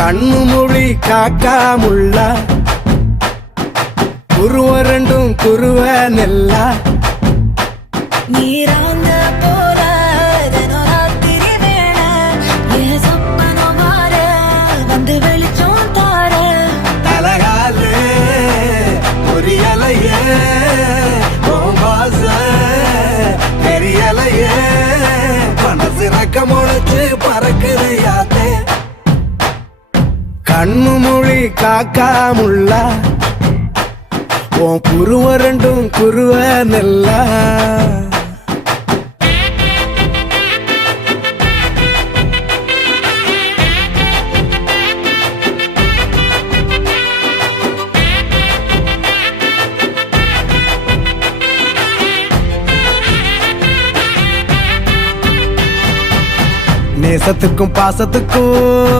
கண்ணு மொழி காக்காமுள்ள குருவ ரெண்டும் குருவ நெல்லா நீராங்க போல தினராத்திரி வேண என் சொப்பனம் மாற வந்து வெளிச்சம் தார தலகாலே பொரியலையே ஓம்பாச பெரியலையே மனசு ரக்க முளைச்சு பறக்குது யாத்தே கண்ணு மொழி காக்காமுள்ள உன் குருவ ரெண்டும் குருவ நெல்லா நேசத்துக்கும் பாசத்துக்கும்